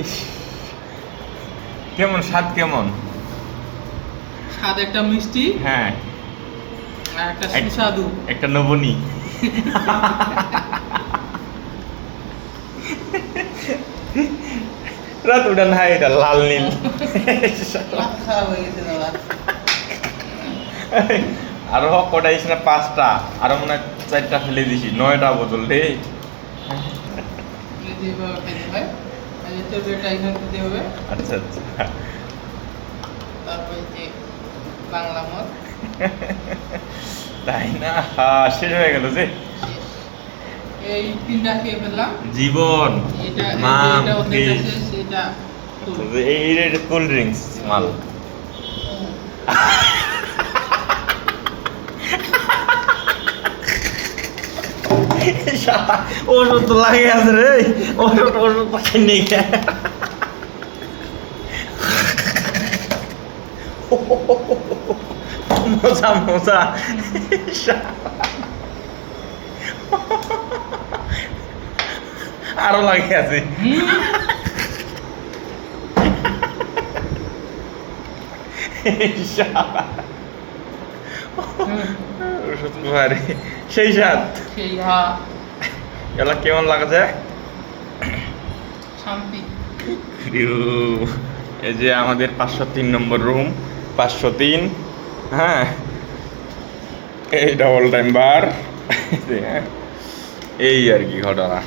ইস, কেমন স্বাদ কেমন? স্বাদ একটা মিষ্টি হ্যাঁ, আর একটা সুস্বাদু। একটা নবনী। রাত উঠান, হ্যাঁ, এটা লাল নীল। মাথা খারাপ হয়ে গেছে দাদা। আরো কটা দিস না, 5টা, আরো মনে হয় 4টা ফেলে দিছি, 9টা বোতল রে। এই যে এভাবে খেতে হয়, এই যে চর্বিটা এখানে দিতে হবে, আচ্ছা আচ্ছা। তারপর এই যে বাংলা মদ তাই না? শেষ হয়ে গেল যে। শেষ। এই 3টা খেয়ে ফেললাম। জীবন এটা মাম এটা অর্ধেকটা ফিশ। শেষ, এটা ফুল। এই কোল্ড ড্রিঙ্কস মাল। ওষুধ তো লাগে আছে রে, ওষুধ ওষুধ পাখি নেই। মজা মজা। আরো লাগে আছে। ওষুধ ভারে সেই স্বাদ। সেই এগুলা কেমন লাগছে? শান্তি। এই যে আমাদের 503 নম্বর রুম, 503। হ্যাঁ, এই ডাবল টাইম বার। এই আর কি ঘটনা।